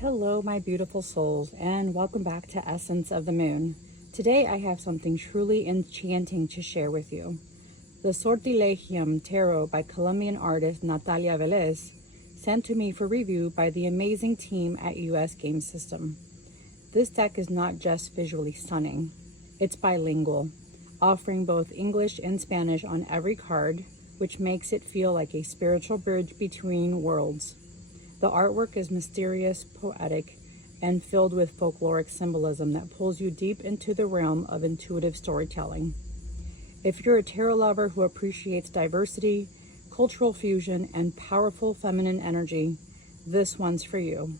Hello, my beautiful souls, and welcome back to Essence of the Moon. Today I have something truly enchanting to share with you. The Sortilegium Tarot by Colombian artist Natalia Vélez, sent to me for review by the amazing team at US Game System. This deck is not just visually stunning, it's bilingual, offering both English and Spanish on every card, which makes it feel like a spiritual bridge between worlds. The artwork is mysterious, poetic, and filled with folkloric symbolism that pulls you deep into the realm of intuitive storytelling. If you're a tarot lover who appreciates diversity, cultural fusion, and powerful feminine energy, this one's for you.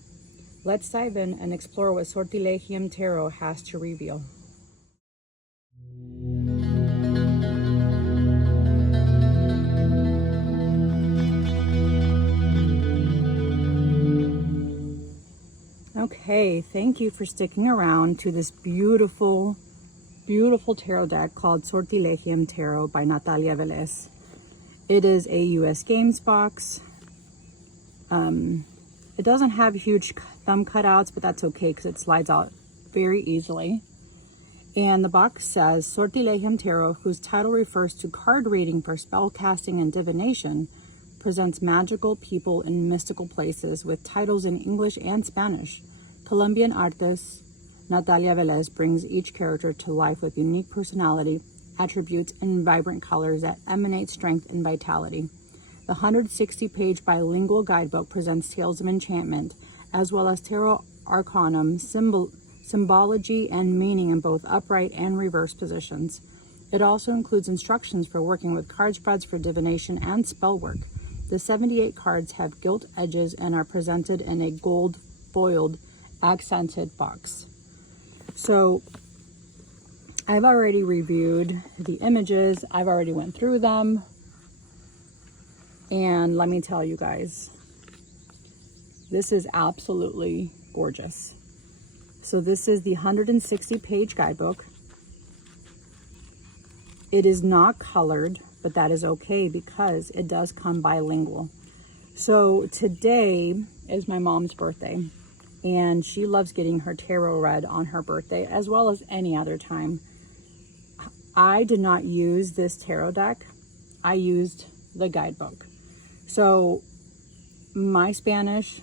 Let's dive in and explore what Sortilegium Tarot has to reveal. Okay, thank you for sticking around to this beautiful, beautiful tarot deck called Sortilegium Tarot by Natalia Vélez. It is a US Games box. It doesn't have huge thumb cutouts, but that's okay because it slides out very easily. And the box says, Sortilegium Tarot, whose title refers to card reading for spell casting and divination, presents magical people in mystical places with titles in English and Spanish. Colombian artist Natalia Vélez brings each character to life with unique personality, attributes, and vibrant colors that emanate strength and vitality. The 160-page bilingual guidebook presents tales of enchantment, as well as tarot arcanum, symbology, and meaning in both upright and reverse positions. It also includes instructions for working with card spreads for divination and spell work. The 78 cards have gilt edges and are presented in a gold foiled accented box. So I've already reviewed the images. I've already went through them. And let me tell you guys, this is absolutely gorgeous. So this is the 160-page guidebook. It is not colored, but that is okay because it does come bilingual. So today is my mom's birthday, and she loves getting her tarot read on her birthday as well as any other time. I did not use this tarot deck. I used the guidebook. So my Spanish,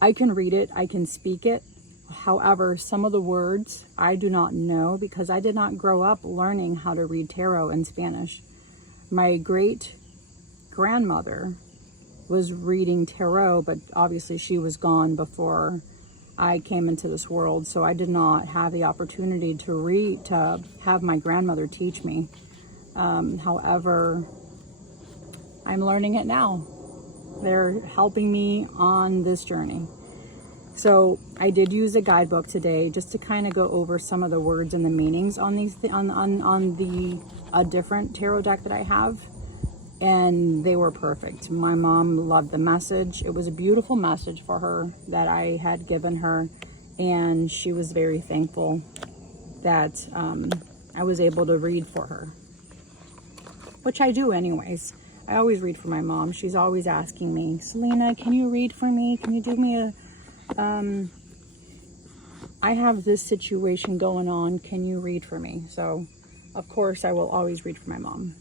I can read it, I can speak it. However, some of the words I do not know because I did not grow up learning how to read tarot in Spanish. My great grandmother was reading tarot, but obviously she was gone before I came into this world, so I did not have the opportunity to have my grandmother teach me. However, I'm learning it now. They're helping me on this journey. So I did use a guidebook today just to kind of go over some of the words and the meanings on these on the different tarot deck that I have, and they were perfect. My mom loved the message. It was a beautiful message for her that I had given her, and she was very thankful that I was able to read for her, which I do anyways. I always read for my mom. She's always asking me, Selena, can you read for me? Can you do me a I have this situation going on, can you read for me? So of course I will always read for my mom.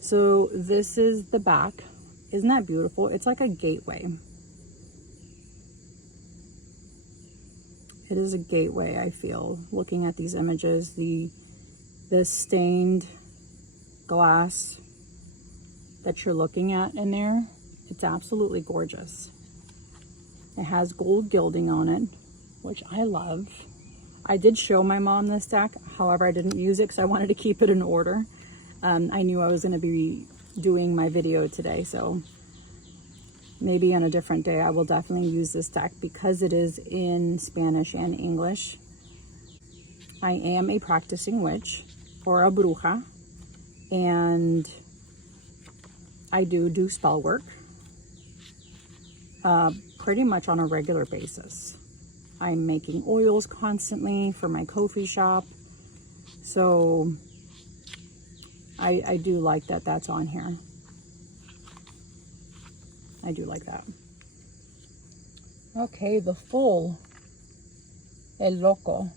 So this is the back. Isn't that beautiful? It's like a gateway. It is a gateway, I feel, looking at these images. The stained glass that you're looking at in there, it's absolutely gorgeous. It has gold gilding on it, which I love. I did show my mom this deck, however I didn't use it because I wanted to keep it in order. I knew I was going to be doing my video today, so maybe on a different day I will definitely use this deck because it is in Spanish and English. I am a practicing witch, or a bruja, and I do spell work pretty much on a regular basis. I'm making oils constantly for my coffee shop, so I do like that that's on here. I do like that. Okay, the Fool, El Loco.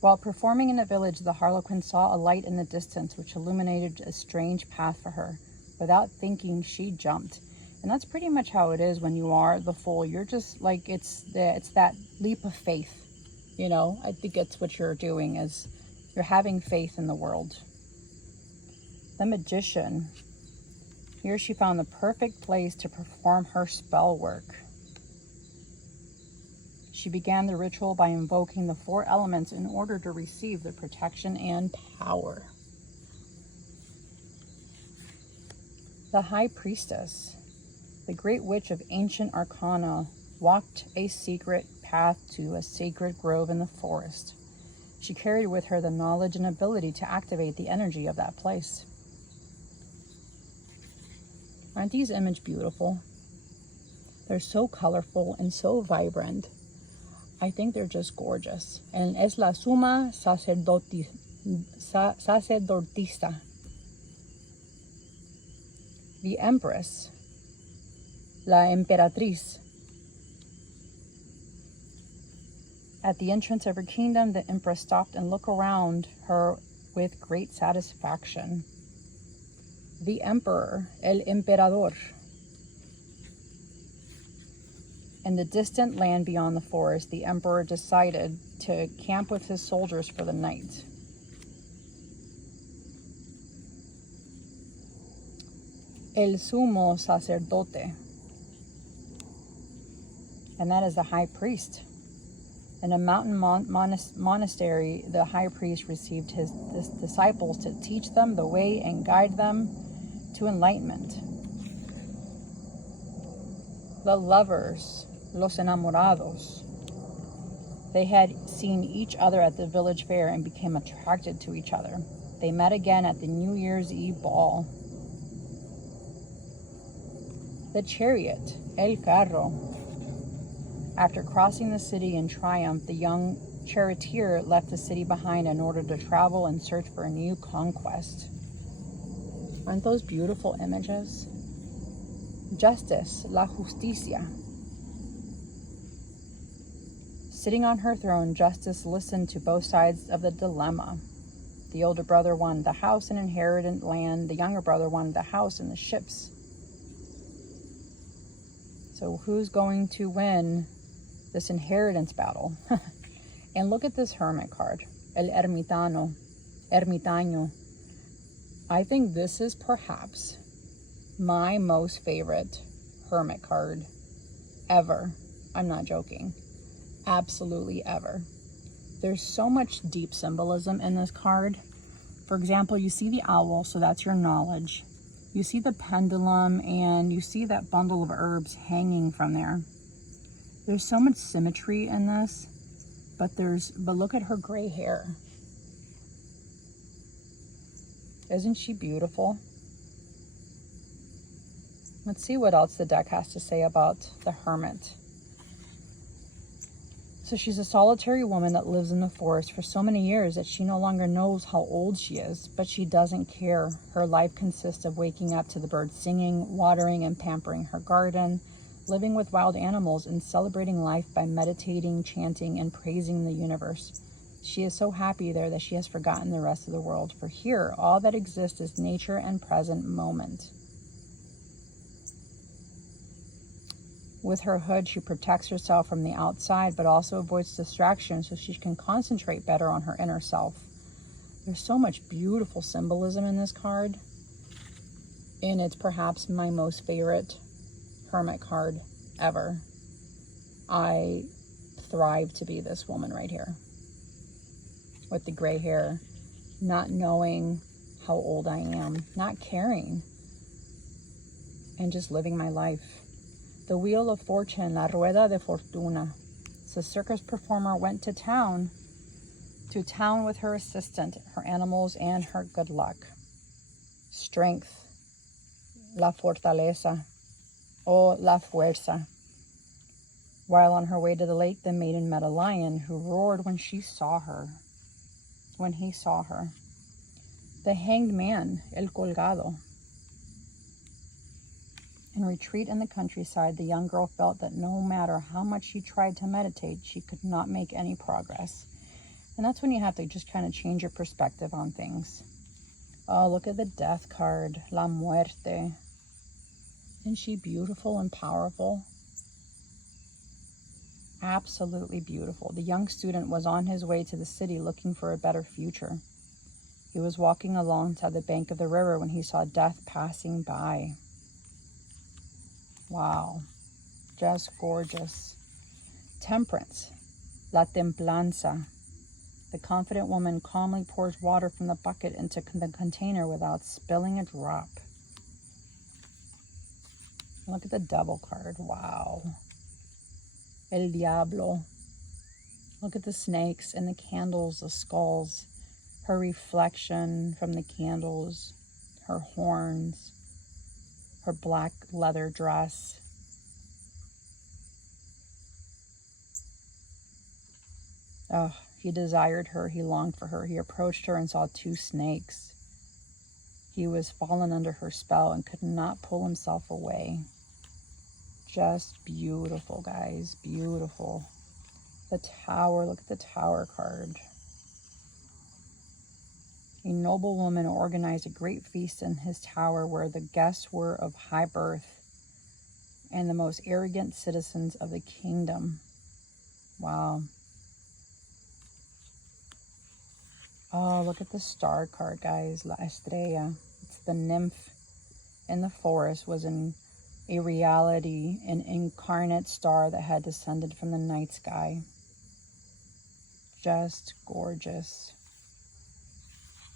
While performing in a village, the Harlequin saw a light in the distance which illuminated a strange path for her. Without thinking, she jumped. And that's pretty much how it is when you are the Fool. You're just like, it's that leap of faith. You know, I think it's what you're doing, is you're having faith in the world. The Magician. Here she found the perfect place to perform her spell work. She began the ritual by invoking the 4 elements in order to receive the protection and power. The High Priestess. The great witch of ancient arcana walked a secret path to a sacred grove in the forest. She carried with her the knowledge and ability to activate the energy of that place. Aren't these images beautiful? They're so colorful and so vibrant. I think they're just gorgeous. And es la suma sacerdotisa. The Empress. La Emperatriz. At the entrance of her kingdom, the Empress stopped and looked around her with great satisfaction. The Emperor, El Emperador. In the distant land beyond the forest, the Emperor decided to camp with his soldiers for the night. El Sumo Sacerdote. And that is the high priest. In a mountain monastery, the high priest received his disciples to teach them the way and guide them to enlightenment. The Lovers, Los Enamorados. They had seen each other at the village fair and became attracted to each other. They met again at the New Year's Eve ball. The Chariot, El Carro. After crossing the city in triumph, the young charioteer left the city behind in order to travel and search for a new conquest. Aren't those beautiful images? Justice, La Justicia. Sitting on her throne, Justice listened to both sides of the dilemma. The older brother wanted the house and inherited land. The younger brother wanted the house and the ships. So who's going to win this inheritance battle? And look at this Hermit card, El Ermitaño. I think this is perhaps my most favorite Hermit card ever. I'm not joking. Absolutely ever. There's so much deep symbolism in this card. For example, you see the owl, so that's your knowledge. You see the pendulum, and you see that bundle of herbs hanging from there. There's so much symmetry in this, but look at her gray hair. Isn't she beautiful? Let's see what else the deck has to say about the Hermit. So she's a solitary woman that lives in the forest for so many years that she no longer knows how old she is, but she doesn't care. Her life consists of waking up to the birds singing, watering and pampering her garden, living with wild animals, and celebrating life by meditating, chanting, and praising the universe. She is so happy there that she has forgotten the rest of the world. For here, all that exists is nature and present moment. With her hood, she protects herself from the outside, but also avoids distraction so she can concentrate better on her inner self. There's so much beautiful symbolism in this card, and it's perhaps my most favorite Hermit card ever. I thrive to be this woman right here, with the gray hair, not knowing how old I am, not caring, and just living my life. The Wheel of Fortune, La Rueda de Fortuna. So circus performer went to town with her assistant, her animals, and her good luck. Strength, La Fortaleza, o La Fuerza. While on her way to the lake, the maiden met a lion who roared when he saw her. The Hanged Man, El Colgado. In retreat in the countryside, the young girl felt that no matter how much she tried to meditate, she could not make any progress. And that's when you have to just kind of change your perspective on things. Oh, look at the Death card, La Muerte. Isn't she beautiful and powerful? Absolutely beautiful. The young student was on his way to the city looking for a better future. He was walking alongside the bank of the river when he saw Death passing by. Wow, just gorgeous. Temperance, La Templanza. The confident woman calmly pours water from the bucket into the container without spilling a drop. Look at the Devil card, wow. El Diablo. Look at the snakes and the candles, the skulls, her reflection from the candles, her horns, her black leather dress. Oh, he desired her, he longed for her. He approached her and saw 2 snakes. He was fallen under her spell and could not pull himself away. Just beautiful, guys, beautiful. The Tower, look at the Tower card. A noble woman organized a great feast in his tower where the guests were of high birth and the most arrogant citizens of the kingdom. Wow. Oh, look at the Star card, guys. La Estrella. It's the nymph in the forest, was in a reality, an incarnate star that had descended from the night sky. Just gorgeous.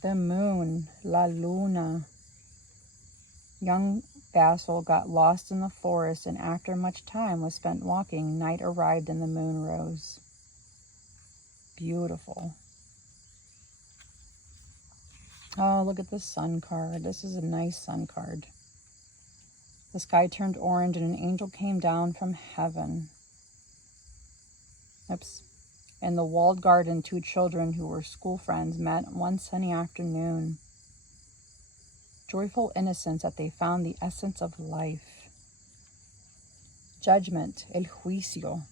The Moon, La Luna. Young vassal got lost in the forest, and after much time was spent walking, night arrived and the moon rose. Beautiful. Oh, look at the Sun card. This is a nice Sun card. The sky turned orange and an angel came down from heaven. Oops. In the walled garden, 2 children who were school friends met one sunny afternoon. Joyful innocence that they found the essence of life. Judgment, El Juicio.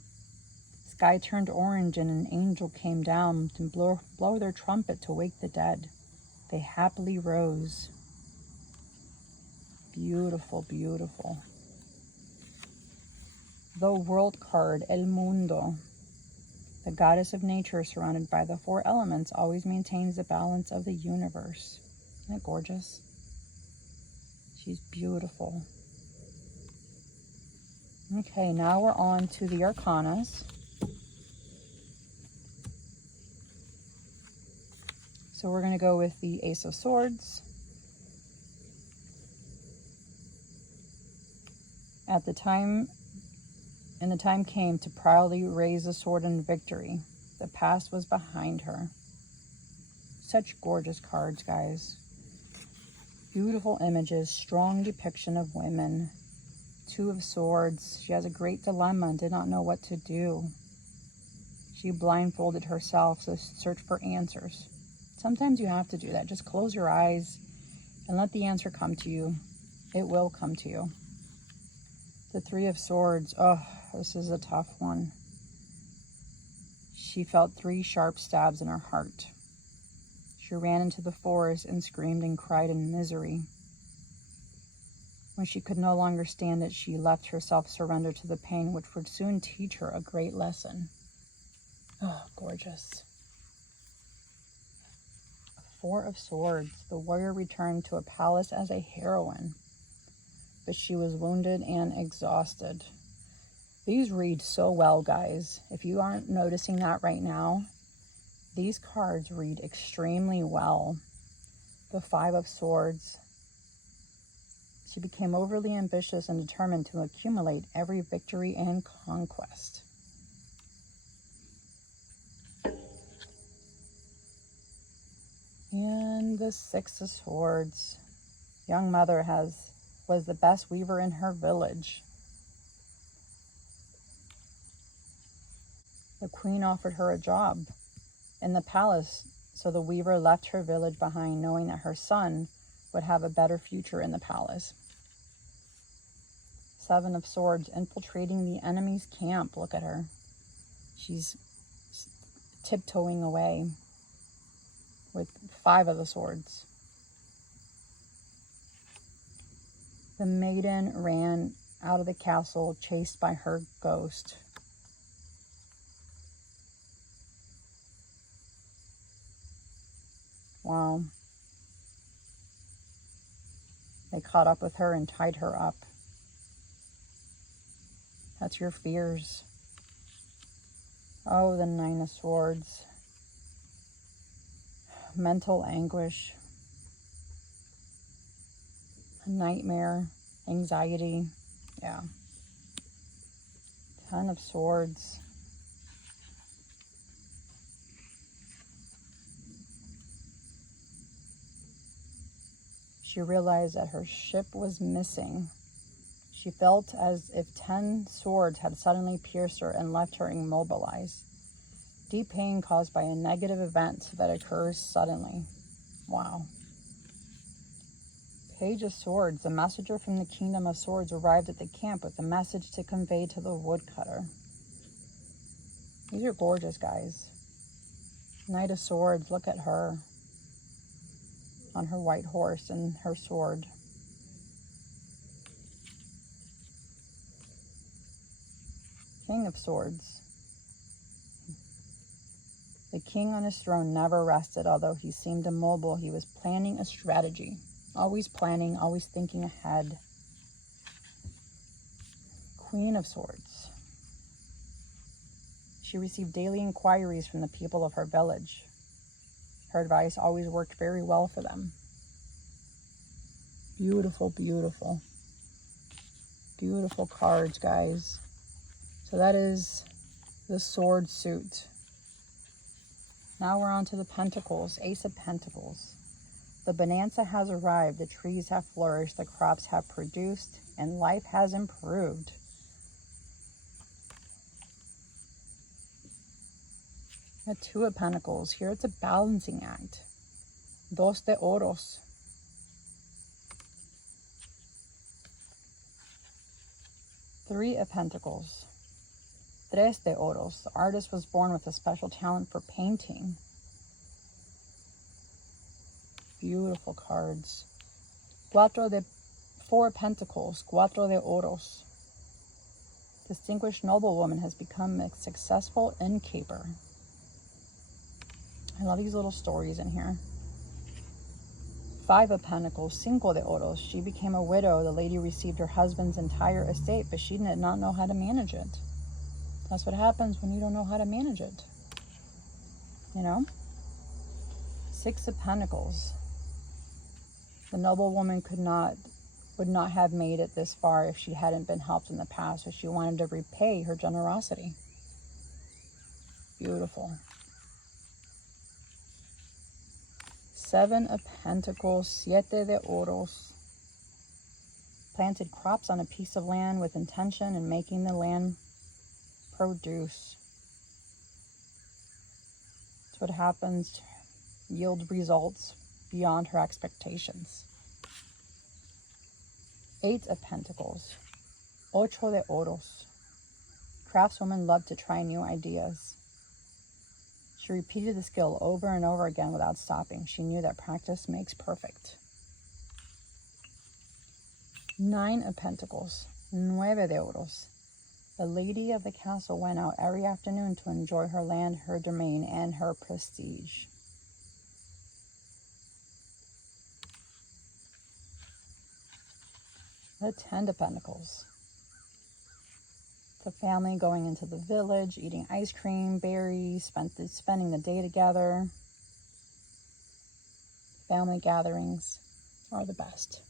Sky turned orange and an angel came down to blow their trumpet to wake the dead. They happily rose. Beautiful, beautiful. The World card, El Mundo. The goddess of nature, surrounded by the 4 elements, always maintains the balance of the universe. Isn't that gorgeous? She's beautiful. Okay, now we're on to the Arcanas. So we're going to go with the Ace of Swords. The time came to proudly raise the sword in victory. The past was behind her. Such gorgeous cards, guys. Beautiful images, strong depiction of women. 2 of Swords. She has a great dilemma and did not know what to do. She blindfolded herself to search for answers. Sometimes you have to do that. Just close your eyes and let the answer come to you. It will come to you. The 3 of Swords. Oh, this is a tough one. She felt 3 sharp stabs in her heart. She ran into the forest and screamed and cried in misery. When she could no longer stand it, she left herself surrender to the pain, which would soon teach her a great lesson. Oh, gorgeous. 4 of Swords. The warrior returned to a palace as a heroine, but she was wounded and exhausted. These read so well, guys. If you aren't noticing that right now, these cards read extremely well. The 5 of Swords. She became overly ambitious and determined to accumulate every victory and conquest. And the 6 of Swords. Young mother was the best weaver in her village. The queen offered her a job in the palace So the weaver left her village behind, knowing that her son would have a better future in the palace. Seven of Swords, infiltrating the enemy's camp. Look at her. She's tiptoeing away with Five of the Swords. The maiden ran out of the castle, chased by her ghost. Wow. They caught up with her and tied her up. That's your fears. Oh, the Nine of Swords. Mental anguish. Nightmare. Anxiety. Yeah. Ten of Swords. She realized that her ship was missing. She felt as if 10 swords had suddenly pierced her and left her immobilized. Deep pain caused by a negative event that occurs suddenly. Wow. Page of Swords. The messenger from the Kingdom of Swords arrived at the camp with a message to convey to the woodcutter. These are gorgeous, guys. Knight of Swords. Look at her on her white horse and her sword. King of Swords. The king on his throne never rested. Although he seemed immobile, he was planning a strategy. Always planning, always thinking ahead. Queen of Swords. She received daily inquiries from the people of her village. Her advice always worked very well for them. Beautiful, beautiful. Beautiful cards, guys. So that is the sword suit. Now we're on to the Pentacles. Ace of Pentacles. The bonanza has arrived. The trees have flourished. The crops have produced. And life has improved. The Two of Pentacles. Here it's a balancing act. Dos de Oros. Three of Pentacles. Tres de Oros. The artist was born with a special talent for painting. Beautiful cards. Four of Pentacles. Cuatro de Oros. Distinguished noblewoman has become a successful innkeeper. I love these little stories in here. Five of Pentacles. Cinco de Oros. She became a widow. The lady received her husband's entire estate, but she did not know how to manage it. That's what happens when you don't know how to manage it. You know? Six of Pentacles. The noblewoman would not have made it this far if she hadn't been helped in the past, so she wanted to repay her generosity. Beautiful. Seven of Pentacles. Siete de Oros. Planted crops on a piece of land with intention and making the land produce. That's what happens. Yield results beyond her expectations. Eight of Pentacles. Ocho de Oros. Craftswomen love to try new ideas. She repeated the skill over and over again without stopping. She knew that practice makes perfect. Nine of Pentacles. Nueve de Oros. The lady of the castle went out every afternoon to enjoy her land, her domain, and her prestige. The Ten of Pentacles. The family going into the village, eating ice cream, berries, spending the day together. Family gatherings are the best.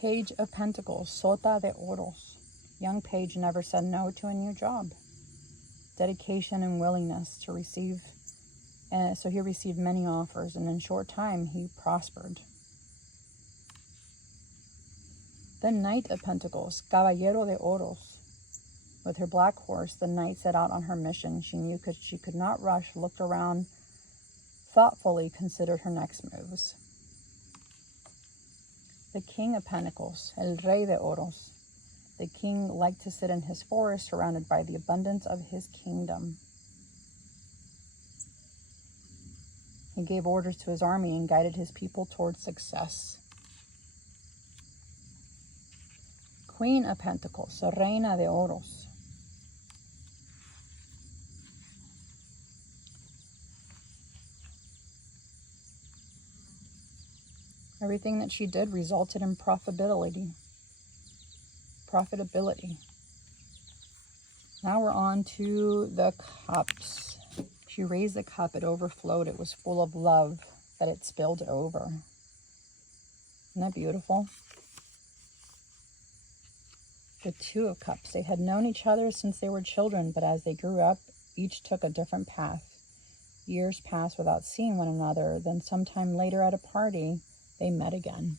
Page of Pentacles. Sota de Oros. Young page never said no to a new job. Dedication and willingness to receive. So he received many offers, and in a short time he prospered. The Knight of Pentacles. Caballero de Oros. With her black horse, the knight set out on her mission. She knew she could not rush, looked around, thoughtfully considered her next moves. The King of Pentacles, El Rey de Oros. The king liked to sit in his forest surrounded by the abundance of his kingdom. He gave orders to his army and guided his people towards success. Queen of Pentacles, Reina de Oros. Everything that she did resulted in profitability. Now we're on to the cups. She raised the cup, it overflowed, it was full of love, but it spilled over. Isn't that beautiful? The Two of Cups. They had known each other since they were children, but as they grew up, each took a different path. Years passed without seeing one another. Then sometime later at a party, they met again.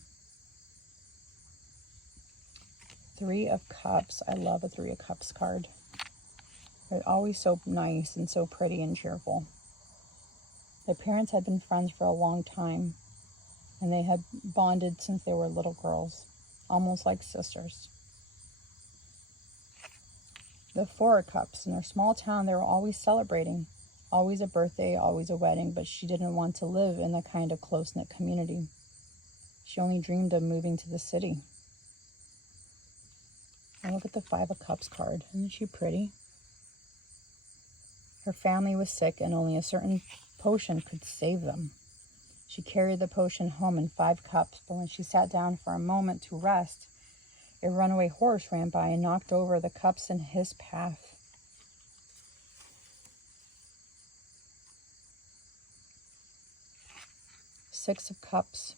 Three of Cups. I love a Three of Cups card. They're always so nice and so pretty and cheerful. Their parents had been friends for a long time, and they had bonded since they were little girls, almost like sisters. The Four of Cups. In their small town, they were always celebrating. Always a birthday, always a wedding, but she didn't want to live in that kind of close-knit community. She only dreamed of moving to the city. And look at the Five of Cups card. Isn't she pretty? Her family was sick and only a certain potion could save them. She carried the potion home in 5 cups, but when she sat down for a moment to rest, a runaway horse ran by and knocked over the cups in his path. Six of Cups.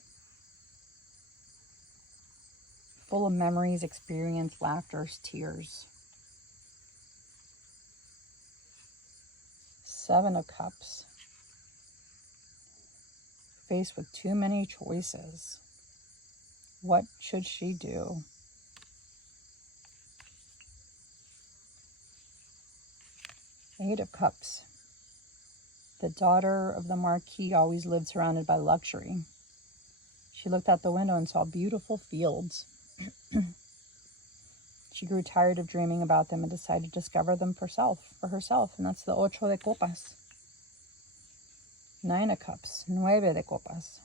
Full of memories, experience, laughter, tears. Seven of Cups. Faced with too many choices. What should she do? Eight of Cups. The daughter of the Marquis always lived surrounded by luxury. She looked out the window and saw beautiful fields. She grew tired of dreaming about them and decided to discover them for herself, and that's the Ocho de Copas. Nine of Cups, Nueve de Copas.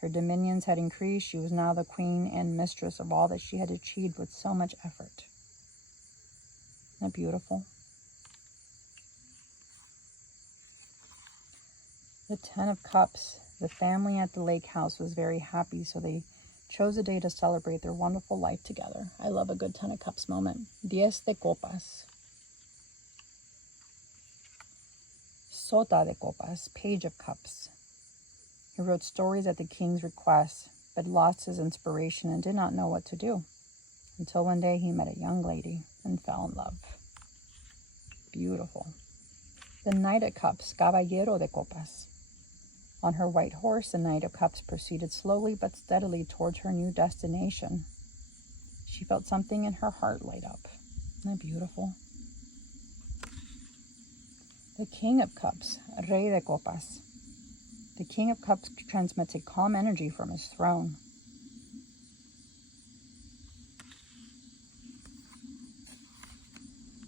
Her dominions had increased. She was now the queen and mistress of all that she had achieved with so much effort. Isn't that beautiful? The Ten of Cups. The family at the lake house was very happy, so they chose a day to celebrate their wonderful life together. I love a good Ten of Cups moment. Diez de Copas. Sota de Copas, Page of Cups. He wrote stories at the king's request, but lost his inspiration and did not know what to do, until one day he met a young lady and fell in love. Beautiful. The Knight of Cups, Caballero de Copas. On her white horse, the Knight of Cups proceeded slowly but steadily towards her new destination. She felt something in her heart light up. Isn't that beautiful? The King of Cups, Rey de Copas. The King of Cups transmits a calm energy from his throne.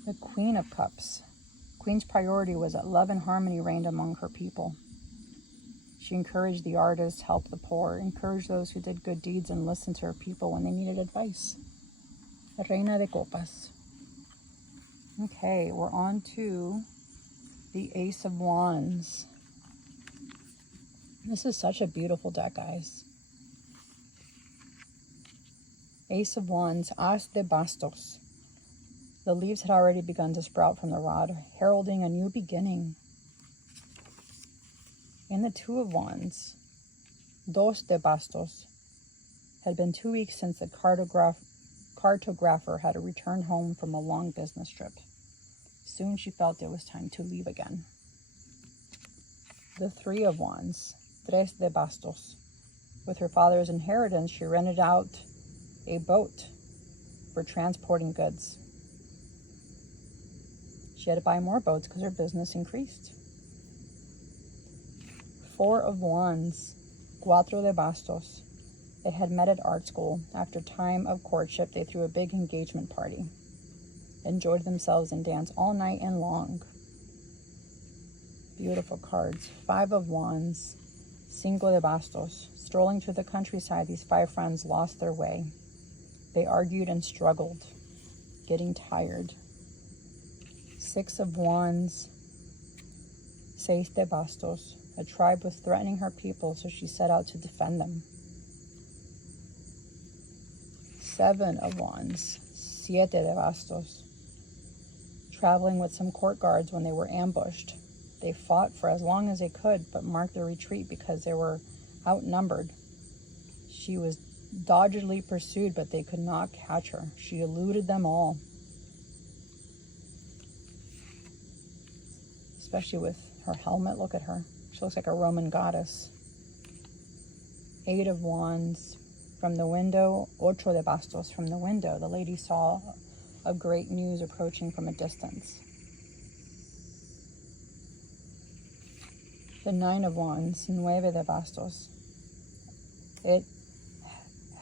The Queen of Cups. Queen's priority was that love and harmony reigned among her people. She encouraged the artists, helped the poor, encouraged those who did good deeds, and listened to her people when they needed advice. Reina de Copas. Okay, we're on to the Ace of Wands. This is such a beautiful deck, guys. Ace of Wands, As de Bastos. The leaves had already begun to sprout from the rod, heralding a new beginning. And the Two of Wands, Dos de Bastos. Had been 2 weeks since the cartographer had returned home from a long business trip. Soon she felt it was time to leave again. The Three of Wands, Tres de Bastos. With her father's inheritance, she rented out a boat for transporting goods. She had to buy more boats because her business increased. 4 of Wands, Cuatro de Bastos. They had met at art school. After time of courtship, they threw a big engagement party. Enjoyed themselves and danced all night and long. Beautiful cards. 5 of Wands, Cinco de Bastos. Strolling through the countryside, these 5 friends lost their way. They argued and struggled, getting tired. 6 of Wands, Seis de Bastos. A tribe was threatening her people, so she set out to defend them. 7 of Wands, Siete de Bastos. Traveling with some court guards when they were ambushed. They fought for as long as they could, but marked their retreat because they were outnumbered. She was doggedly pursued, but they could not catch her. She eluded them all. Especially with her helmet. Look at her. She looks like a Roman goddess. 8 of Wands. From the window, Ocho de Bastos. From the window, the lady saw a great news approaching from a distance. The 9 of Wands, Nueve de Bastos. It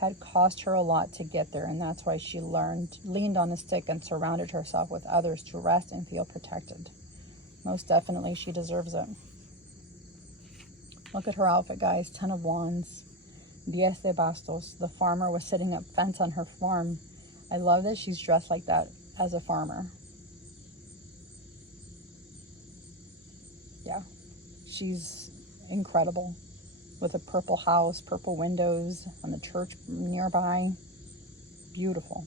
had cost her a lot to get there, and that's why she leaned on a stick and surrounded herself with others to rest and feel protected. Most definitely, she deserves it. Look at her outfit, guys. 10 of Wands, Diez de Bastos. The farmer was setting up fence on her farm. I love that she's dressed like that as a farmer. Yeah, she's incredible. With a purple house, purple windows, on the church nearby. Beautiful.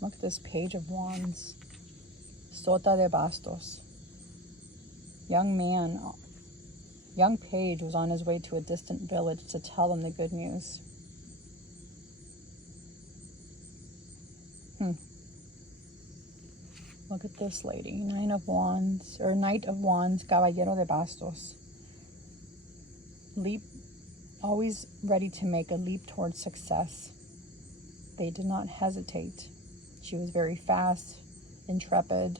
Look at this Page of Wands. Sota de Bastos. Young page was on his way to a distant village to tell them the good news. Look at this lady. Knight of Wands, Caballero de Bastos. Always ready to make a leap towards success. They did not hesitate. She was very fast, intrepid,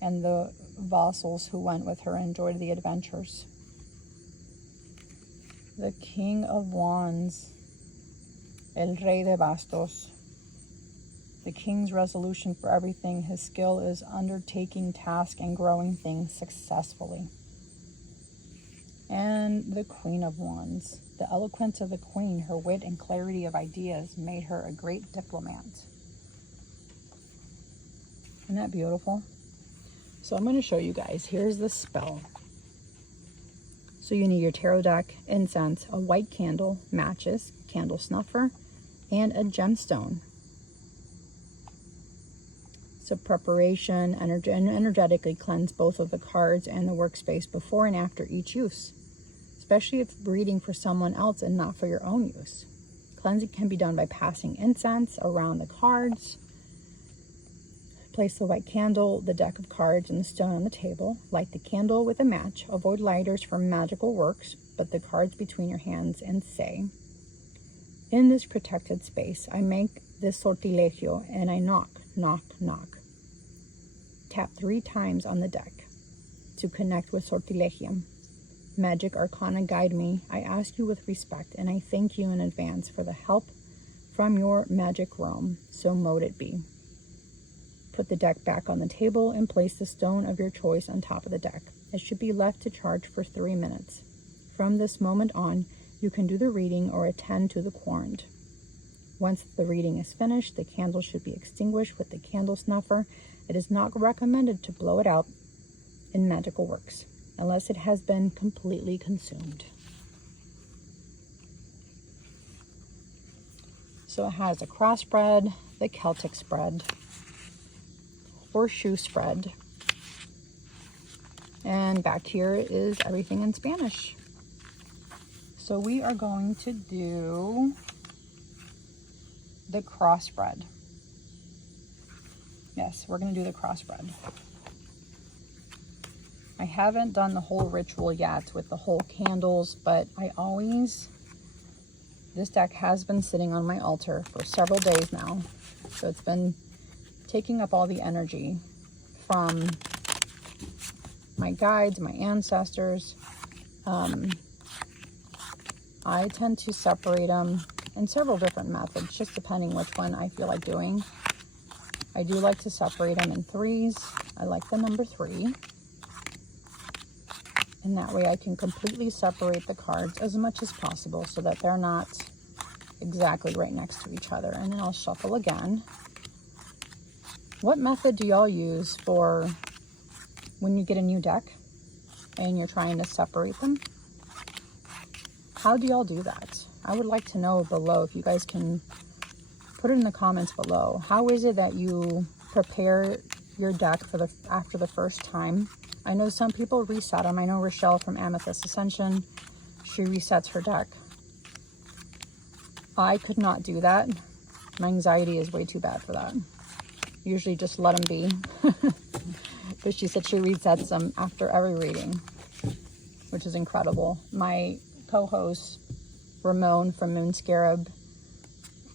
and the vassals who went with her enjoyed the adventures. The King of Wands, El Rey de Bastos. The king's resolution for everything. His skill is undertaking tasks and growing things successfully. And the Queen of Wands. The eloquence of the Queen, her wit and clarity of ideas made her a great diplomat. Isn't that beautiful? So I'm going to show you guys. Here's the spell. So you need your tarot deck, incense, a white candle, matches, candle snuffer, and a gemstone. So preparation, energetically cleanse both of the cards and the workspace before and after each use, especially if reading for someone else and not for your own use. Cleansing can be done by passing incense around the cards. Place the white candle, the deck of cards, and the stone on the table. Light the candle with a match. Avoid lighters for magical works. Put the cards between your hands and say, in this protected space, I make this sortilegio and I knock, knock, knock. Tap 3 times on the deck to connect with Sortilegium. Magic Arcana, guide me. I ask you with respect, and I thank you in advance for the help from your magic realm. So mote it be. Put the deck back on the table and place the stone of your choice on top of the deck. It should be left to charge for 3 minutes. From this moment on, you can do the reading or attend to the quarant. Once the reading is finished, the candle should be extinguished with the candle snuffer. It is not recommended to blow it out in magical works, unless it has been completely consumed. So it has a cross spread, the Celtic spread, horseshoe spread, and back here is everything in Spanish. So we are going to do the cross spread. Yes, we're going to do the cross spread. I haven't done the whole ritual yet with the whole candles, but this deck has been sitting on my altar for several days now. So it's been taking up all the energy from my guides, my ancestors. I tend to separate them in several different methods, just depending which one I feel like doing. I do like to separate them in threes. I like the number 3. And that way I can completely separate the cards as much as possible so that they're not exactly right next to each other. And then I'll shuffle again. What method do y'all use for when you get a new deck and you're trying to separate them? How do y'all do that? I would like to know below, if you guys can put it in the comments below. How is it that you prepare your deck for after the first time? I know some people reset them. I know Rochelle from Amethyst Ascension, she resets her deck. I could not do that. My anxiety is way too bad for that. Usually just let them be. But she said she resets them after every reading, which is incredible. My co-host, Ramon from Moon Scarab,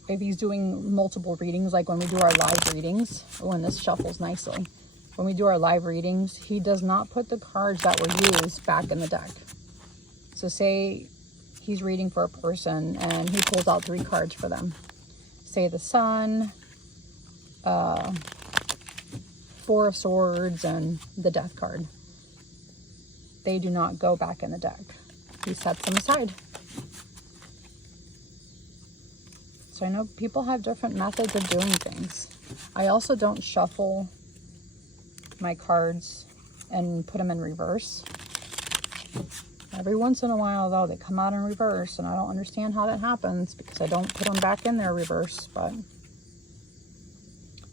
if he's doing multiple readings, like when we do our live readings, when this shuffles nicely, when we do our live readings, he does not put the cards that were used back in the deck. So say he's reading for a person and he pulls out 3 cards for them. Say the Sun, 4 of Swords, and the Death card. They do not go back in the deck. He sets them aside. So I know people have different methods of doing things. I also don't shuffle my cards and put them in reverse. Every once in a while, though, they come out in reverse, and I don't understand how that happens because I don't put them back in their reverse, but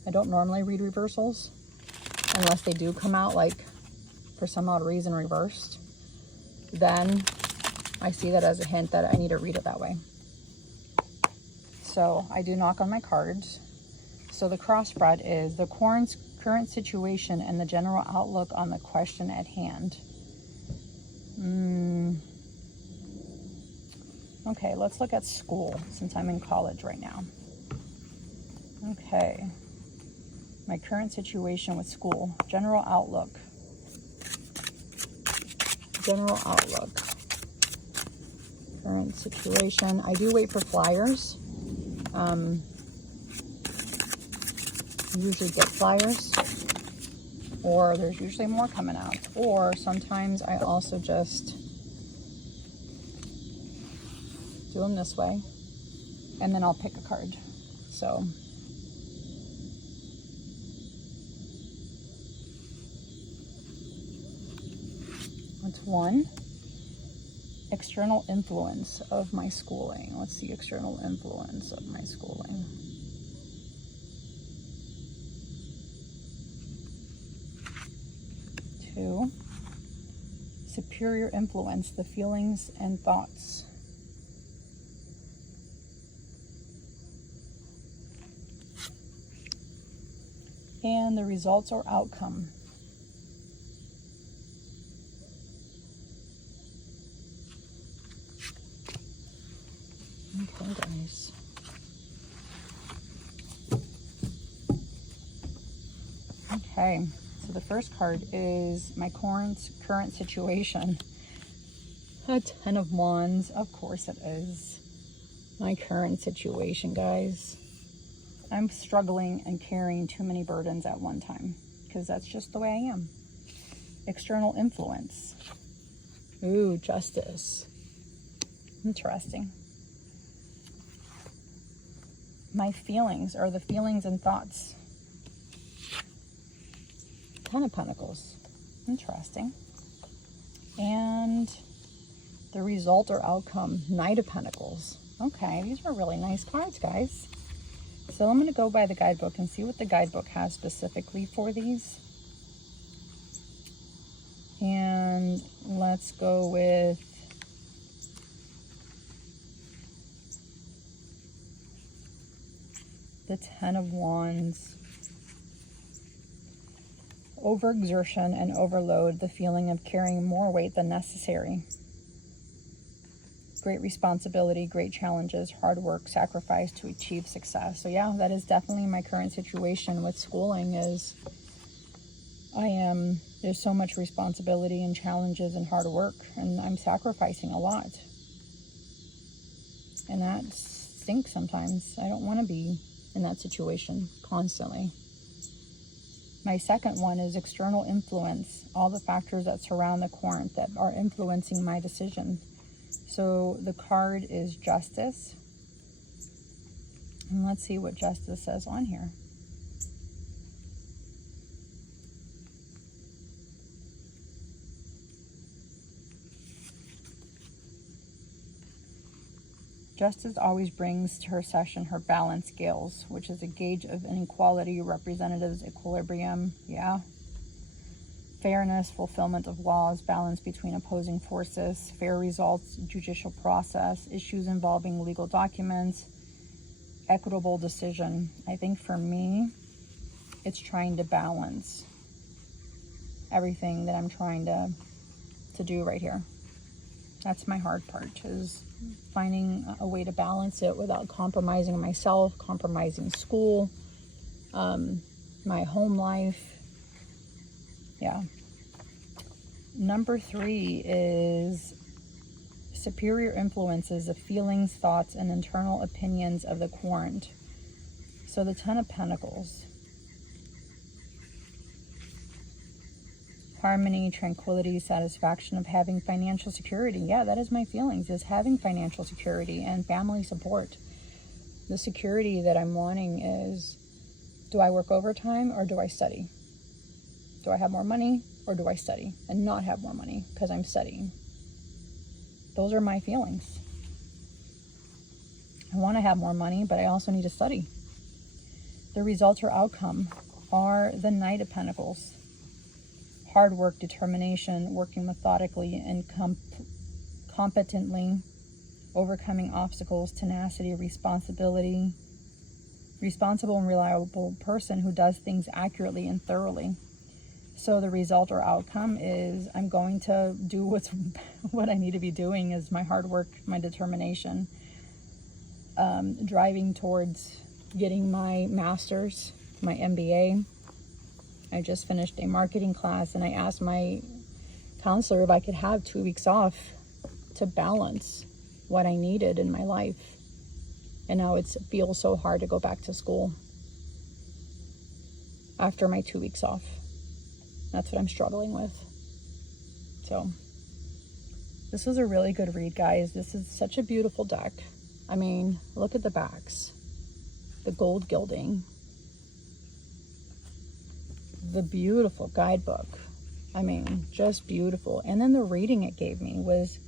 I don't normally read reversals unless they do come out, like, for some odd reason reversed. Then I see that as a hint that I need to read it that way. So I do knock on my cards. So the crossbred is the current situation and the general outlook on the question at hand. Okay, let's look at school since I'm in college right now. Okay, my current situation with school. General outlook. General outlook. Current situation. I do wait for flyers. Usually get flyers, or there's usually more coming out, or sometimes I also just do them this way and then I'll pick a card. So that's one. External influence of my schooling. Let's see, external influence of my schooling. Two, superior influence, the feelings and thoughts. And the results or outcome. Okay, guys. Okay, so the first card is my current situation. A 10 of Wands. Of course it is. My current situation, guys. I'm struggling and carrying too many burdens at one time because that's just the way I am. External influence. Ooh, justice. Interesting. My feelings, or the feelings and thoughts. 10 of Pentacles. Interesting. And the result or outcome, Knight of Pentacles. Okay, these are really nice cards, guys. So I'm going to go by the guidebook and see what the guidebook has specifically for these. And let's go with the 10 of Wands. Overexertion and overload, the feeling of carrying more weight than necessary. Great responsibility, great challenges, hard work, sacrifice to achieve success. So yeah, that is definitely my current situation with schooling. Is I am There's so much responsibility and challenges and hard work, and I'm sacrificing a lot. And that stinks sometimes. I don't want to be in that situation constantly. My second one is external influence, all the factors that surround the current that are influencing my decision. So the card is justice. And let's see what justice says on here. Justice always brings to her session her balance scales, which is a gauge of inequality, representatives, equilibrium, yeah. Fairness, fulfillment of laws, balance between opposing forces, fair results, judicial process, issues involving legal documents, equitable decision. I think for me, it's trying to balance everything that I'm trying to do right here. That's my hard part, is finding a way to balance it without compromising myself, compromising school, my home life. Yeah. Number 3 is superior influences of feelings, thoughts, and internal opinions of the querent. So the 10 of Pentacles. Harmony, tranquility, satisfaction of having financial security. Yeah, that is my feelings, is having financial security and family support. The security that I'm wanting is, do I work overtime or do I study? Do I have more money or do I study and not have more money because I'm studying? Those are my feelings. I want to have more money, but I also need to study. The result or outcome are the Knight of Pentacles. Hard work, determination, working methodically and competently, overcoming obstacles, tenacity, responsibility, responsible and reliable person who does things accurately and thoroughly. So the result or outcome is I'm going to do what I need to be doing, is my hard work, my determination, driving towards getting my master's, my MBA. I just finished a marketing class, and I asked my counselor if I could have 2 weeks off to balance what I needed in my life. And now it feels so hard to go back to school after my 2 weeks off. That's what I'm struggling with. So this was a really good read, guys. This is such a beautiful deck. I mean, look at the backs, the gold gilding, the beautiful guidebook. I mean, just beautiful. And then the reading it gave me was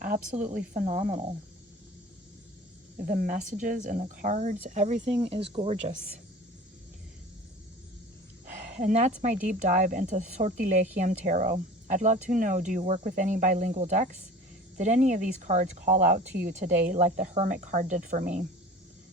absolutely phenomenal. The messages and the cards, everything is gorgeous. And that's my deep dive into Sortilegium Tarot. I'd love to know, do you work with any bilingual decks? Did any of these cards call out to you today like the Hermit card did for me?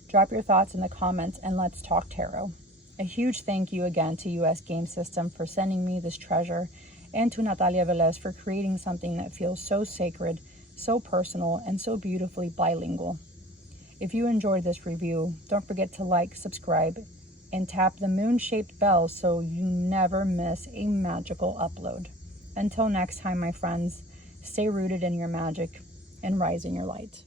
Drop your thoughts in the comments and let's talk tarot. A huge thank you again to US Game System for sending me this treasure, and to Natalia Vélez for creating something that feels so sacred, so personal, and so beautifully bilingual. If you enjoyed this review, don't forget to like, subscribe, and tap the moon-shaped bell so you never miss a magical upload. Until next time, my friends, stay rooted in your magic and rise in your light.